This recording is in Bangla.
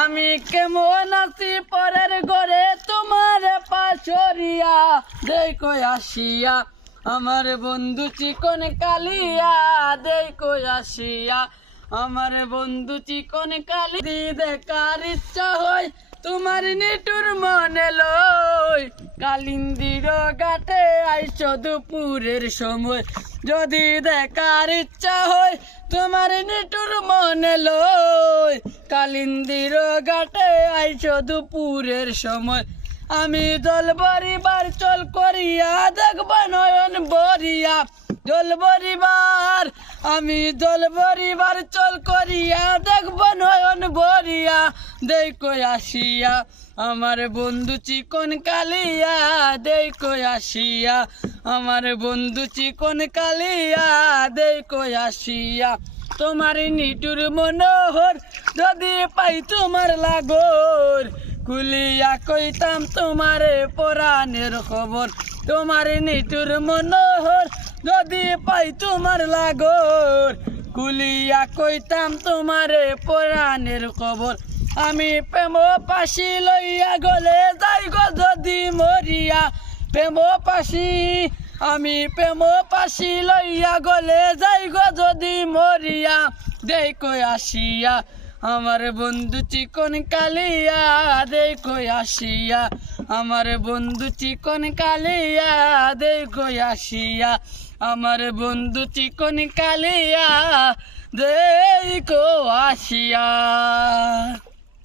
আমি কেমন আছি পরের ঘরে তোমার পাশরিয়া দেখো আসিয়া আমার বন্ধু চিকন কালিয়া দেখো আসিয়া আমার বন্ধু চিকন কালি দেখার ইচ্ছা হয় তোমার নিটুর মনে লই কালিন্দির ঘাটে আইসো দুপুরের সময় যদি দেখার ইচ্ছা হয় তোমার নিটুর মনে লই কালিন্দির ঘাটে আইসো দুপুরের সময় আমি দল বরিবার চল করিয়া দেখব নয়ন বরিয়া দল বরিবার আমি দল বরিবার চল করিয়া দেখব নয়ন বরিয়া দেখো আসিয়া আমার বন্ধু চিকন কালিয়া দেখো আসিয়া আমার বন্ধু চিকন কালিয়া দেখো আসিয়া তোমার নিটুর মনোহর যদি পাই তোমার লাগর খুলিয়া কইতাম তোমারে পরাণের খবর তোমার নিটুর মনোহর যদি পাই তোমার লাগর খুলিয়া কইতাম তোমারে পরাণের খবর আমি প্রেম পাশি লইয়া গলে যাই গো যদি মরিয়া প্রেম পাশি আমি প্রেম পাশি লইয়া গলে যাই গো যদি মরিয়া দেখো আসিয়া আমার বন্ধু চিকন কালিয়া দেখো আসিয়া আমার বন্ধু চিকন কালিয়া দেখো আসিয়া আমার বন্ধু চিকন কালিয়া দেখো আসিয়া।